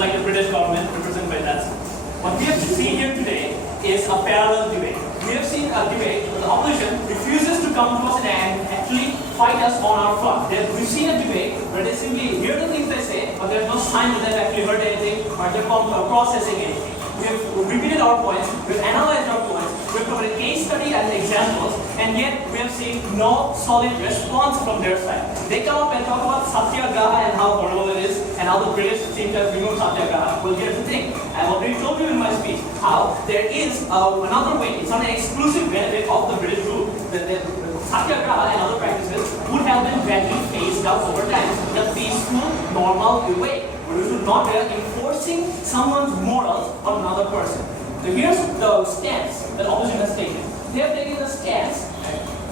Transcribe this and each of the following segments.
unlike the British government represented by that. What we have seen here today is a parallel debate. We have seen a debate where the opposition refuses to come to us and actually fight us on our front. We've seen a debate where they simply hear the things they say, but there's no sign that they've actually heard anything or they're processing anything. We have repeated our points, we've analyzed our points, we've provided case study and examples, and yet we have seen no solid response from their side. They come up and talk about Satyagraha and how horrible it is, and how the British seem to have removed Satyagraha. Well, here's the thing. I've already told you in my speech how there is another way. It's not an exclusive benefit of the British rule. That Satyagraha and other practices would have been gradually phased out over time in a peaceful, normal way. We should not be enforcing someone's morals on another person. So here's the stance that opposition has taken. They have taken the stance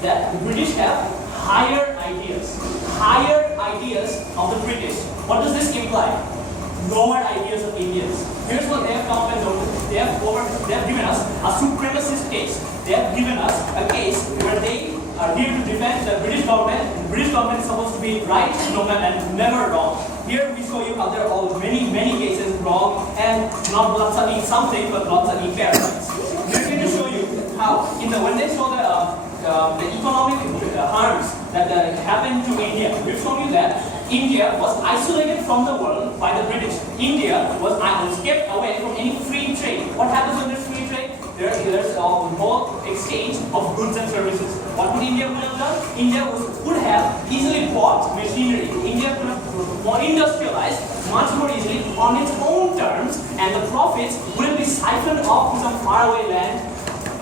that the British have higher ideas of the British. What does this imply? Lower ideas of Indians. Here's what they have come and noticed. They have given us a supremacist case. They have given us a case where they are here to defend the British government. The British government is supposed to be right, and never wrong. Here we show you how there are many cases wrong and not blood-sucking something, but blood-sucking parasites. We're going to show you how, when they show the economic harms that happened to India, we've shown you that India was isolated from the world by the British. India was kept away from any free trade. What happens when there's free trade? There's more exchange of goods and services. What would India would have done? India would have easily bought machinery. India could have more industrialized much more easily on its own terms, and the profits wouldn't be siphoned off to some faraway land.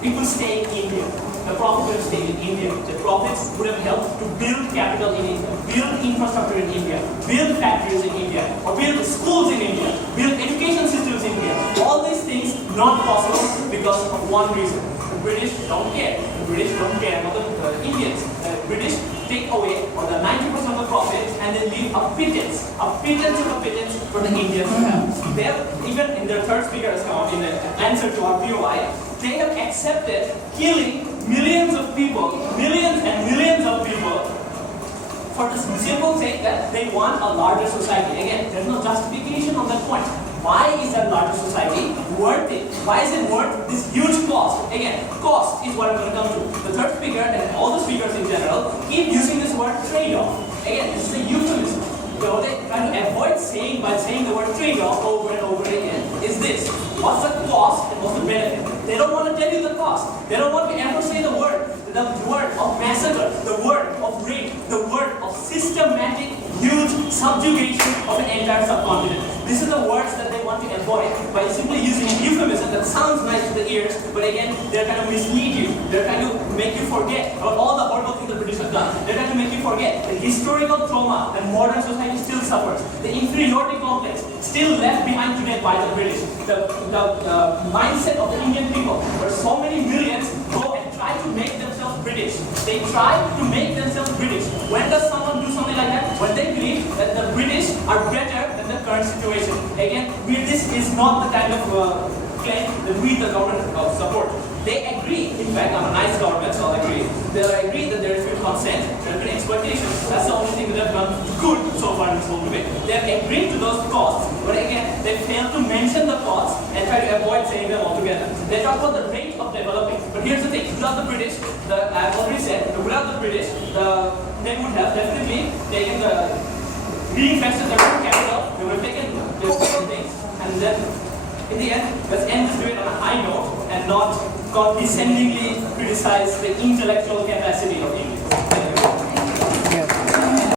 It would stay in India. The profit would have stayed in India. The profits would have helped to build capital in India, build infrastructure in India, build factories in India, or build schools in India, build education systems in India. All these things not possible because of one reason. The British don't care. The British don't care about the Indians. The British take away or the 90% of the profits and they leave a pittance for the Indians to have. They have, even in their third speaker's account, in the answer to our POI, they have accepted killing millions and millions of people for the simple sake that they want a larger society. Again, there's no justification on that point. Why is that larger society worth it? Why is it worth this huge cost? Again, cost is what I'm going to come to. The third speaker and all the speakers in general keep using this word trade-off. Again, this is a euphemism. So they try to avoid saying by saying the word trade-off over and over again is this. What's the cost and what's the benefit? They don't want to tell you the cost. They don't want to ever say the word of massacre, the word of rape, the word of systematic, huge subjugation of an entire subcontinent. This is the words that they want to avoid by simply using a euphemism that sounds nice to the ears, but again, they're trying to mislead you. They're trying to make you forget about all the horrible things the British have done. They're trying to make you forget the historical trauma that modern society still suffers, the inferiority complex still left behind today by the British, the mindset of the Indian people, where so many millions go and try to make themselves British. They try to make themselves British. When does someone do something like that? When they believe that the British are better than the current situation. Again, this is not the kind of claim that we, the government, support. They agree, in fact, I'm a nice government, so I'll agree. They'll agree that there has been consent, there has been exploitation. That's the only thing that they've done good so far in this whole debate. They have agreed to those costs, but again, they fail to mention the costs and try to avoid saying them altogether. They talk about the rate of developing, but here's the thing, without the British, I've already said, without the British, they would have definitely taken reinvested their own capital, they would have taken their own things, and then in the end, let's end this debate on a high note and not condescendingly criticize the intellectual capacity of India.